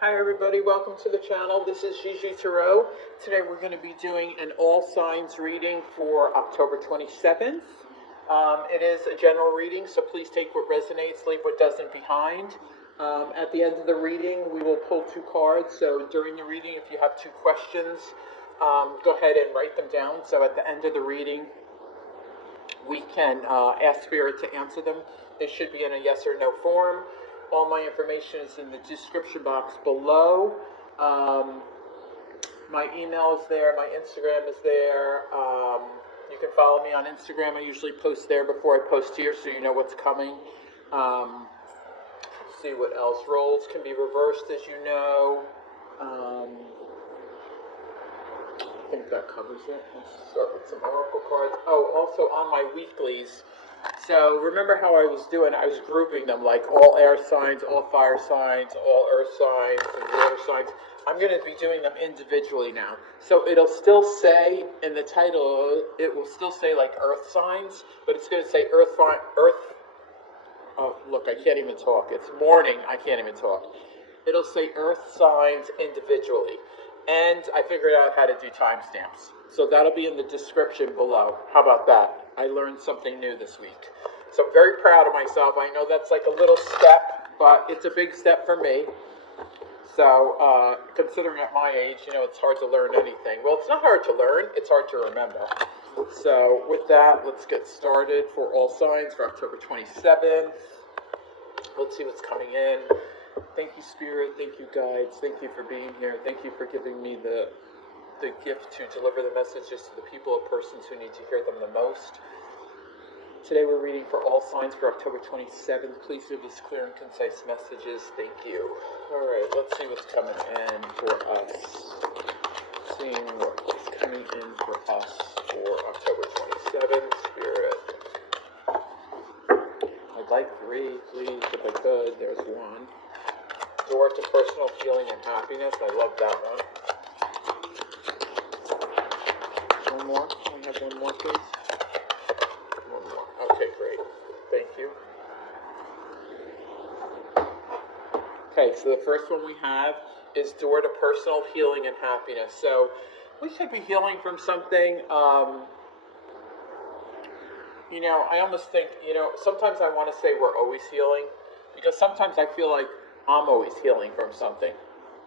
Hi everybody, welcome to the channel. This is Gigi Tarot. Today we're going to be doing an all signs reading for October 27th. It is a general reading, so please take what resonates, leave what doesn't behind. At the end of the reading, we will pull two cards. So during the reading, if you have two questions, go ahead and write them down. So at the end of the reading, we can ask Spirit to answer them. They should be in a yes or no form. All my information is in the description box below. My email is there. My Instagram is there. You can follow me on Instagram. I usually post there before I post here, so you know what's coming. Let's see what else. Roles can be reversed, as you know. I think that covers it. Let's start with some oracle cards. Oh, also on my weeklies. So remember how I was grouping them like all air signs, all fire signs, all earth signs, and water signs. I'm going to be doing them individually now. So it'll still say in the title, it will still say like earth signs, but it's going to say earth. Oh, look, I can't even talk. It's morning. I can't even talk. It'll say earth signs individually. And I figured out how to do timestamps. So that'll be in the description below. How about that? I learned something new this week. So I'm very proud of myself. I know that's like a little step, but it's a big step for me. So considering at my age, it's hard to learn anything. Well, it's not hard to learn. It's hard to remember. So with that, let's get started for all signs for October 27th. Let's see what's coming in. Thank you, Spirit. Thank you, guides. Thank you for being here. Thank you for giving me the gift to deliver the messages to the people or persons who need to hear them the most. Today we're reading for all signs for October 27th. Please give us clear and concise messages. Thank you. All right, let's see what's coming in for us. Seeing what is coming in for us for October 27th. Spirit. I'd like 3, please, if I could. There's 1. Door to personal healing and happiness. I love that one. One more. Can I have one more, please? One more. Okay, great. Thank you. Okay, so the first one we have is door to personal healing and happiness. So we should be healing from something. I almost think, sometimes I want to say we're always healing, because sometimes I feel like I'm always healing from something.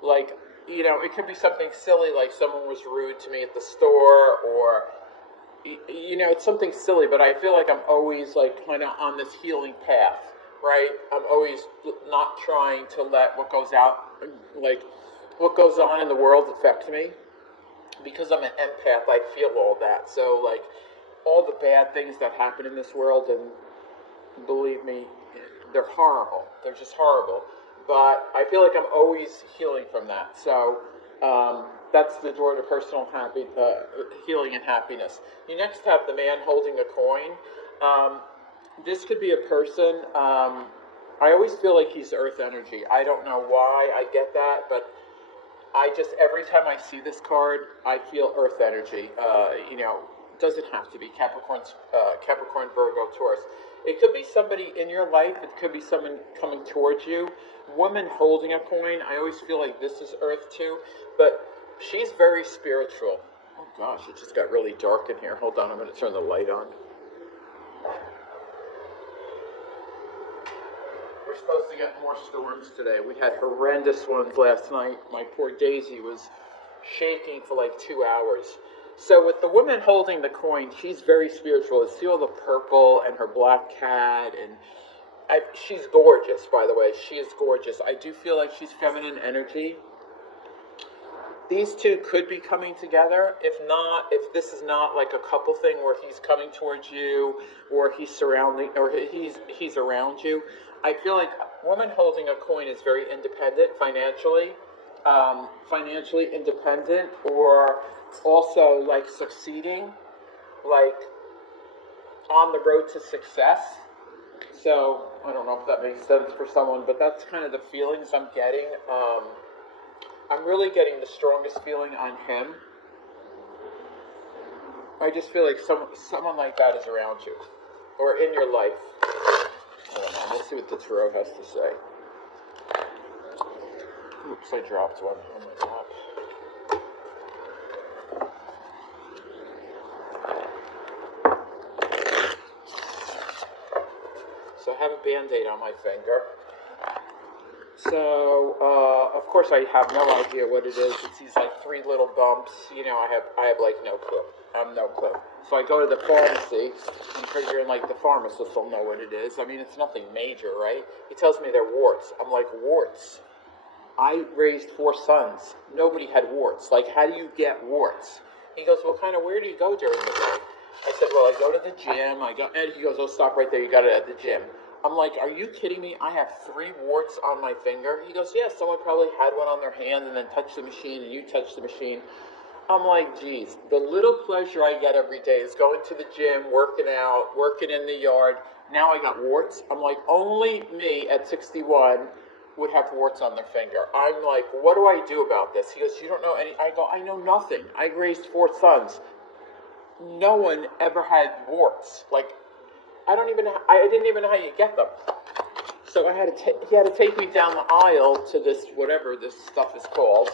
Like, it could be something silly, like someone was rude to me at the store, or, it's something silly, but I feel like I'm always, like, kind of on this healing path, right? I'm always not trying to let what goes on in the world affect me. Because I'm an empath, I feel all that. So, like, all the bad things that happen in this world, and believe me, they're horrible. They're just horrible. But I feel like I'm always healing from that. So that's the door to personal healing and happiness. You next have the man holding a coin. This could be a person. I always feel like he's earth energy. I don't know why I get that, but every time I see this card, I feel earth energy. Doesn't have to be Capricorn, Virgo, Taurus. It could be somebody in your life. It could be someone coming towards you. Woman holding a coin. I always feel like this is earth too, but she's very spiritual. Oh gosh, it just got really dark in here. Hold on, I'm going to turn the light on. We're supposed to get more storms today. We had horrendous ones last night. My poor Daisy was shaking for like 2 hours. So with the woman holding the coin, she's very spiritual. See all the purple and her black cat, and she's gorgeous, by the way. She is gorgeous. I do feel like she's feminine energy. These two could be coming together. If this is not like a couple thing where he's coming towards you, or he's around you. I feel like a woman holding a coin is very independent financially independent, or also like succeeding, like on the road to success. So I don't know if that makes sense for someone, but that's kind of the feelings I'm getting. I'm really getting the strongest feeling on him. I just feel like someone like that is around you, or in your life. I don't know. Let's see what the tarot has to say. Oops, I dropped one on my lap. So I have a Band-Aid on my finger. So, of course, I have no idea what it is. It's these like 3 little bumps. You know, I have like no clue. I have no clue. So I go to the pharmacy. I'm figuring like the pharmacist will know what it is. I mean, it's nothing major, right? He tells me they're warts. I'm like, warts? I raised 4 sons. Nobody had warts. Like, how do you get warts? He goes, well, kind of where do you go during the day? I said, well, I go to the gym. And he goes, oh, stop right there. You got it at the gym. I'm like, are you kidding me? I have 3 warts on my finger. He goes, yeah, someone probably had one on their hand and then touched the machine and you touched the machine. I'm like, geez, the little pleasure I get every day is going to the gym, working out, working in the yard. Now I got warts. I'm like, only me at 61 would have warts on their finger. I'm like, what do I do about this? He goes, you don't know any. I go, I know nothing. I raised 4 sons. No one ever had warts. Like, I didn't even know how you get them. So he had to take me down the aisle to this, whatever this stuff is called.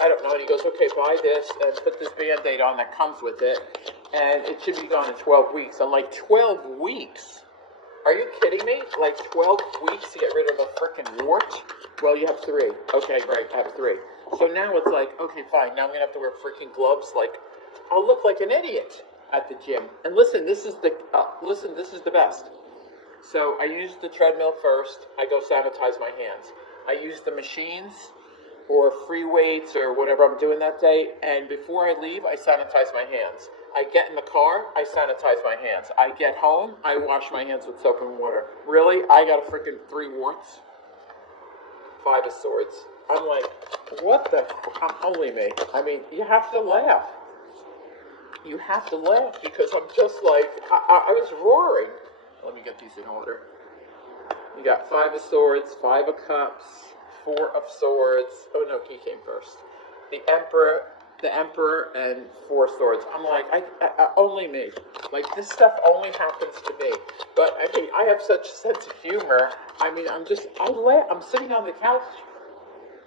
I don't know. And he goes, okay, buy this and put this Band-Aid on that comes with it. And it should be gone in 12 weeks. I'm like, 12 weeks? Are you kidding me? Like 12 weeks to get rid of a freaking wart? Well, you have 3. Okay, great, I have 3. So now it's like, okay, fine. Now I'm going to have to wear freaking gloves. Like, I'll look like an idiot at the gym. And listen, this is the best. So I use the treadmill first. I go sanitize my hands. I use the machines or free weights or whatever I'm doing that day. And before I leave, I sanitize my hands. I get in the car, I sanitize my hands. I get home, I wash my hands with soap and water. Really? I got a freaking 3 warts? 5 of swords. I'm like, what the? Only me. I mean, you have to laugh. You have to laugh because I'm just like, I was roaring. Let me get these in order. You got 5 of swords, 5 of cups, 4 of swords. Oh no, he came first. The emperor, and 4 swords. I'm like, I only me. Like, this stuff only happens to me. But I mean, I have such a sense of humor. I mean, I'm sitting on the couch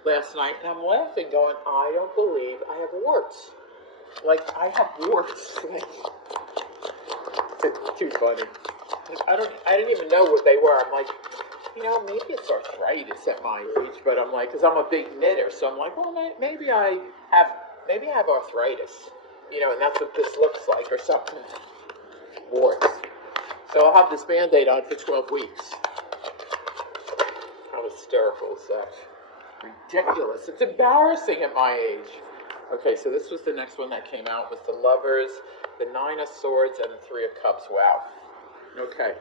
last night and I'm laughing, going, I don't believe I have warts. Like, I have warts. It's too funny. I didn't even know what they were. I'm like, you know, maybe it's arthritis at my age, but I'm like, because I'm a big knitter, so I'm like, well, maybe I have arthritis, you know, and that's what this looks like, or something. Warts. So I'll have this Band-Aid on for 12 weeks. How hysterical is that? Ridiculous. It's embarrassing at my age. Okay, so this was the next one that came out, was the Lovers, the 9 of Swords, and the 3 of Cups. Wow. Okay.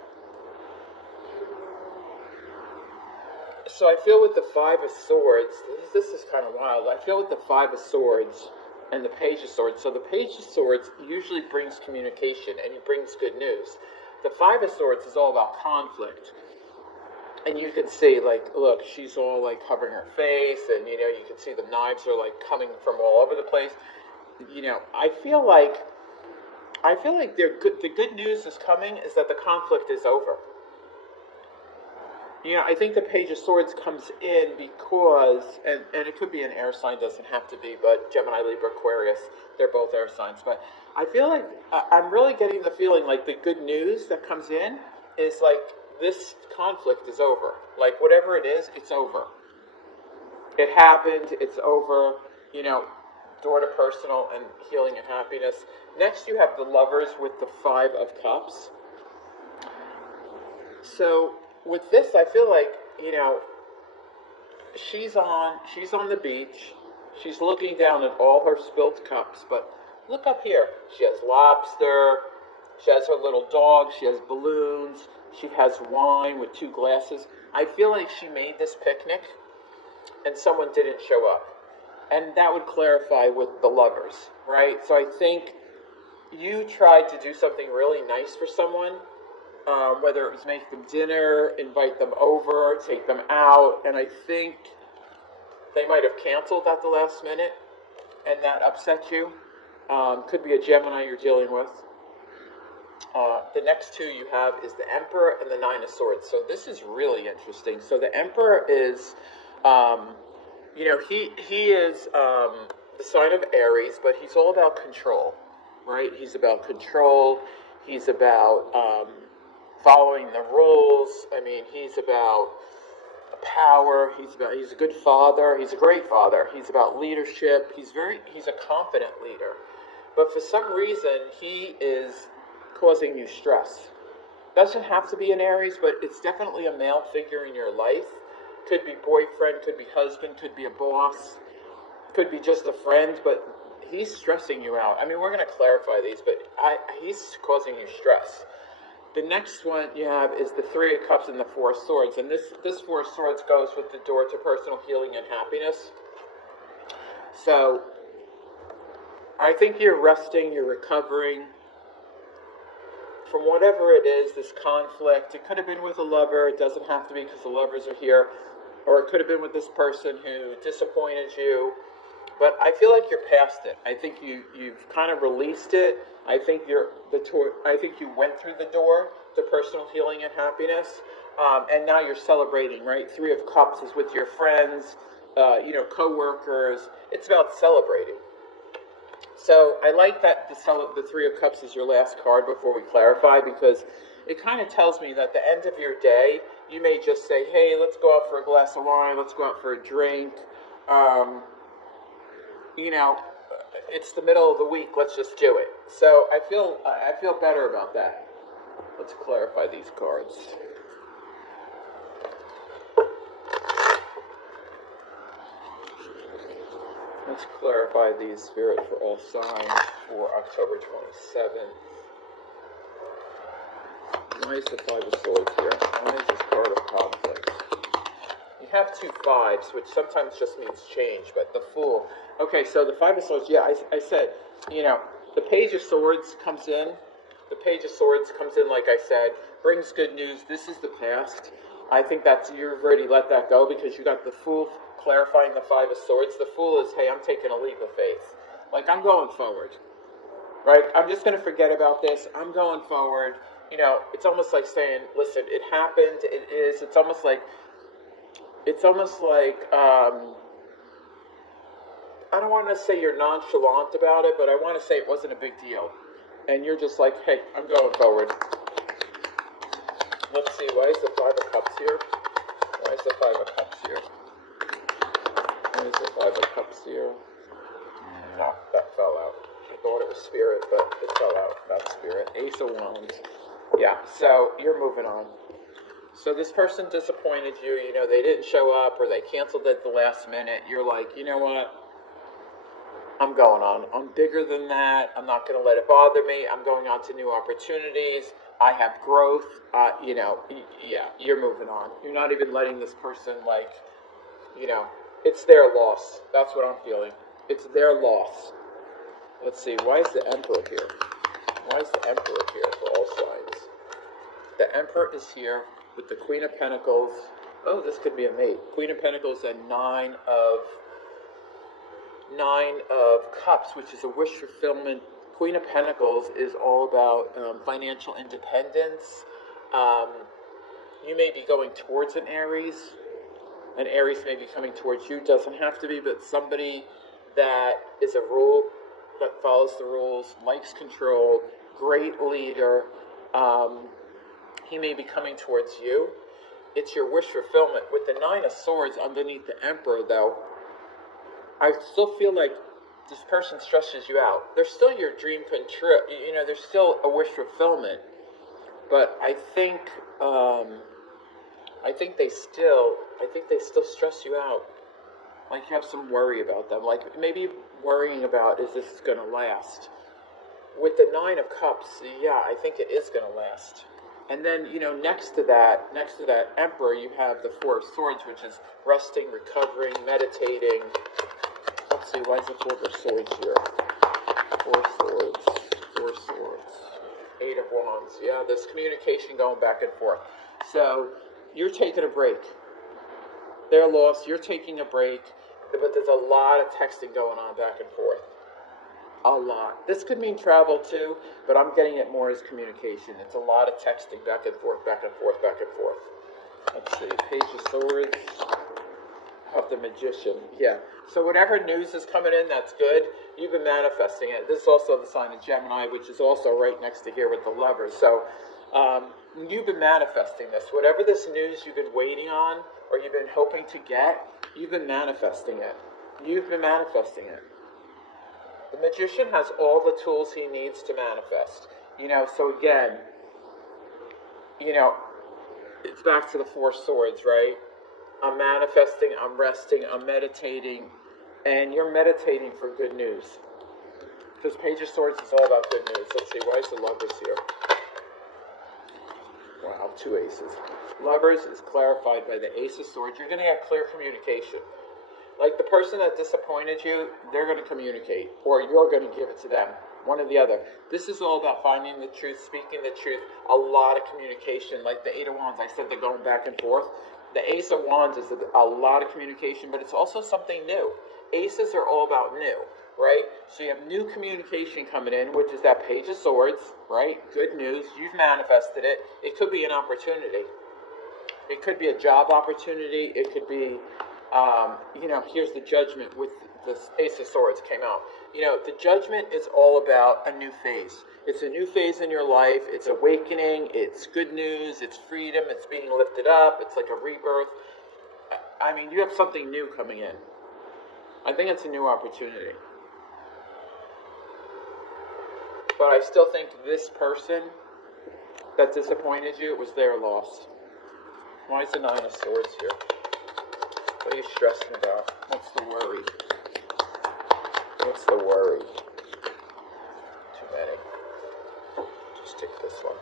So I feel with the 5 of Swords, this is kind of wild. I feel with the 5 of Swords and the Page of Swords. So the Page of Swords usually brings communication and it brings good news. The 5 of Swords is all about conflict. And you can see, like, look, she's all, like, covering her face, and, you know, you can see the knives are, like, coming from all over the place. You know, I feel like the good news is coming is that the conflict is over. You know, I think the Page of Swords comes in because, and it could be an air sign, doesn't have to be, but Gemini, Libra, Aquarius, they're both air signs. But I feel like I'm really getting the feeling like the good news that comes in is like, this conflict is over. Like, whatever it is, it's over. It happened, it's over, you know, door to personal and healing and happiness. Next, you have the Lovers with the 5 of Cups. So, with this, I feel like, you know, she's on the beach. She's looking down at all her spilt cups, but look up here. She has lobster. She has her little dog. She has balloons. She has wine with 2 glasses. I feel like she made this picnic and someone didn't show up. And that would clarify with the Lovers, right? So I think you tried to do something really nice for someone, whether it was make them dinner, invite them over, take them out, and I think they might have canceled at the last minute, and that upset you. Could be a Gemini you're dealing with. The next 2 you have is the Emperor and the 9 of Swords. So this is really interesting. So the Emperor is he is the sign of Aries, but he's all about control, right? He's about control. He's about following the rules. I mean, he's about power. He's a good father. He's a great father. He's about leadership. He's a confident leader. But for some reason, he is causing you stress. Doesn't have to be an Aries, but it's definitely a male figure in your life. Could be boyfriend, could be husband, could be a boss, could be just a friend, but he's stressing you out. I mean, we're going to clarify these, but he's causing you stress. The next one you have is the Three of Cups and the Four of Swords. And this Four of Swords goes with the door to personal healing and happiness. So, I think you're resting, you're recovering from whatever it is, this conflict. It could have been with a lover. It doesn't have to be because the lovers are here. Or it could have been with this person who disappointed you. But I feel like you're past it. I think you've kind of released it. I think you went through the door to personal healing and happiness. And now you're celebrating, right? Three of Cups is with your friends, co-workers. It's about celebrating. So I like that the Three of Cups is your last card before we clarify, because it kind of tells me that at the end of your day, you may just say, hey, let's go out for a glass of wine, let's go out for a drink. It's the middle of the week, let's just do it. So I feel better about that. Let's clarify these cards. Let's clarify these, Spirit, for all signs for October 27th. Why is the Five of Swords here? Why is this card of conflict? You have two fives, which sometimes just means change, but the Fool. Okay, so the Five of Swords, I said, the Page of Swords comes in. The Page of Swords comes in, like I said, brings good news. This is the past. I think you've already let that go because you got the Fool clarifying the Five of Swords. The Fool is, hey, I'm taking a leap of faith. Like, I'm going forward. Right? I'm just going to forget about this. I'm going forward. It's almost like saying, listen, it happened. It is. It's almost like, I don't want to say you're nonchalant about it, but I want to say it wasn't a big deal. And you're just like, hey, I'm going forward. Let's see, why is the Five of Cups here? Why is the Five of Cups here? Why is the Five of Cups here? No, that fell out. I thought it was Spirit, but it fell out. That's Spirit. Ace of Wands. Yeah, so you're moving on. So this person disappointed you. They didn't show up or they canceled at the last minute. You're like, you know what? I'm going on. I'm bigger than that. I'm not going to let it bother me. I'm going on to new opportunities. I have growth. You're moving on. You're not even letting this person, it's their loss. That's what I'm feeling. It's their loss. Let's see. Why is the Emperor here? Why is the Emperor here for all signs? The Emperor is here with the Queen of Pentacles. Oh, this could be a mate. Queen of Pentacles and Nine of Cups, which is a wish fulfillment. Queen of Pentacles is all about financial independence. You may be going towards an Aries. An Aries may be coming towards you. Doesn't have to be, but somebody that is a rule, that follows the rules, likes control, great leader. He may be coming towards you. It's your wish fulfillment. With the Nine of Swords underneath the Emperor, though, I still feel like this person stresses you out. They're still your dream come true. There's still a wish fulfillment. But I think they still stress you out. Like you have some worry about them. Like maybe worrying about, is this going to last? With the Nine of Cups, I think it is going to last. And then, next to that Emperor, you have the Four of Swords, which is resting, recovering, meditating. Let's see, why is the Four of Swords here? Four Swords. Eight of Wands. Yeah, there's communication going back and forth. So, you're taking a break. They're lost, you're taking a break, but there's a lot of texting going on back and forth. A lot. This could mean travel too, but I'm getting it more as communication. It's a lot of texting back and forth, back and forth, back and forth. Let's see, Page of Swords. of the Magician. Yeah. So whatever news is coming in, that's good. You've been manifesting it. This is also the sign of Gemini, which is also right next to here with the Lovers. So you've been manifesting this. Whatever this news you've been waiting on or you've been hoping to get, you've been manifesting it. You've been manifesting it. The Magician has all the tools he needs to manifest. So again, it's back to the Four Swords, right? I'm manifesting, I'm resting, I'm meditating, and you're meditating for good news. Because Page of Swords is all about good news. Let's see, why is the Lovers here? Wow, 2 aces. Lovers is clarified by the Ace of Swords. You're going to have clear communication. Like the person that disappointed you, they're going to communicate, or you're going to give it to them. One or the other. This is all about finding the truth, speaking the truth, a lot of communication. Like the Eight of Wands, I said they're going back and forth. The Ace of Wands is a lot of communication, but it's also something new. Aces are all about new, right? So you have new communication coming in, which is that Page of Swords, right? Good news. You've manifested it. It could be an opportunity. It could be a job opportunity. It could be, here's the Judgment with this Ace of Swords came out. The Judgment is all about a new phase. It's a new phase in your life. It's awakening. It's good news. It's freedom. It's being lifted up. It's like a rebirth. I mean, you have something new coming in. I think it's a new opportunity. But I still think this person that disappointed you, it was their loss. Why is the Nine of Swords here? What are you stressing about? What's the worry? What's the worry? Too many. Just take this one.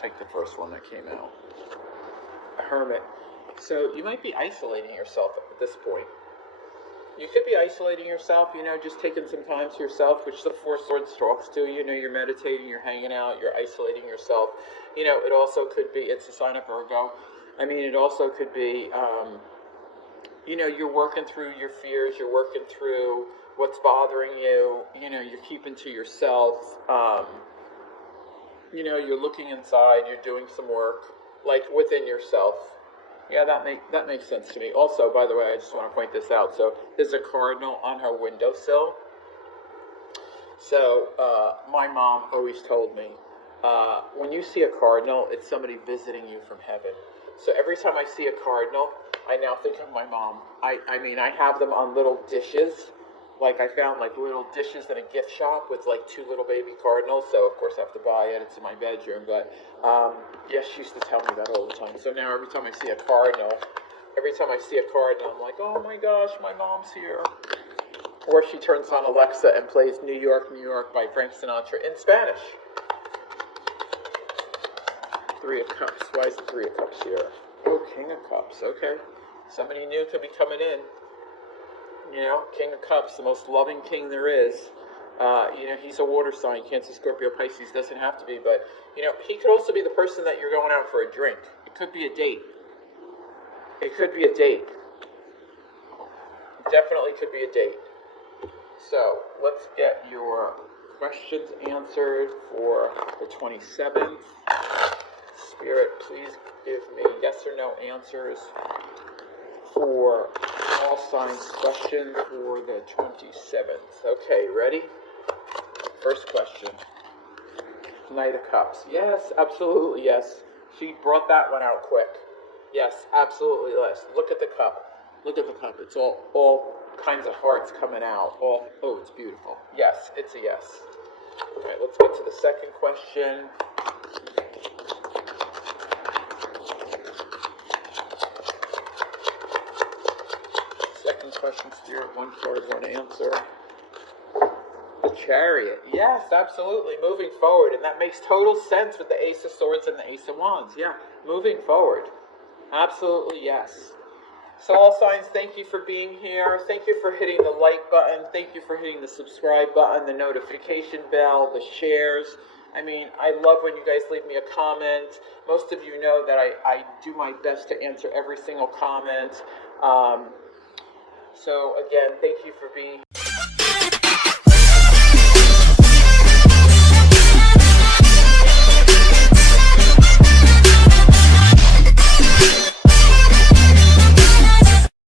Take the first one that came out. A Hermit. So you might be isolating yourself at this point. You could be isolating yourself, just taking some time to yourself, which the Four Swords talks to. You're meditating, you're hanging out, you're isolating yourself. It also could be, it's a sign of Virgo. I mean, it also could be, you're working through your fears, you're working through what's bothering you, you're keeping to yourself, you're looking inside, you're doing some work, like within yourself. Yeah, that makes sense to me. Also, by the way, I just want to point this out. So there's a cardinal on her windowsill. So my mom always told me, when you see a cardinal, it's somebody visiting you from heaven. So every time I see a cardinal, I now think of my mom. I mean, I have them on little dishes. Like I found like little dishes in a gift shop with like 2 little baby cardinals. So of course I have to buy it. It's in my bedroom. But yes, she used to tell me that all the time. So now every time I see a cardinal, I'm like, oh my gosh, my mom's here. Or she turns on Alexa and plays New York, New York by Frank Sinatra in Spanish. 3 of Cups. Why is the 3 of Cups here? Oh, King of Cups. Okay. Somebody new could be coming in. King of Cups, the most loving king there is. He's a water sign. Cancer, Scorpio, Pisces. Doesn't have to be, but, he could also be the person that you're going out for a drink. It could be a date. It could be a date. Definitely could be a date. So, let's get your questions answered for the 27th. Spirit, please give me yes or no answers for all signs question for the 27th. Okay, ready? First question. Knight of Cups. Yes, absolutely, yes. She brought that one out quick. Yes, absolutely, yes. Look at the cup. Look at the cup. It's all kinds of hearts coming out. Oh, it's beautiful. Yes, it's a yes. All right, let's get to the second question. Question, Spirit, 1 card, 1 answer. The Chariot. Yes, absolutely. Moving forward. And that makes total sense with the Ace of Swords and the Ace of Wands. Yeah, moving forward. Absolutely, yes. So all signs, thank you for being here. Thank you for hitting the like button. Thank you for hitting the subscribe button, the notification bell, the shares. I mean, I love when you guys leave me a comment. Most of you know that I do my best to answer every single comment. So again, thank you for being here.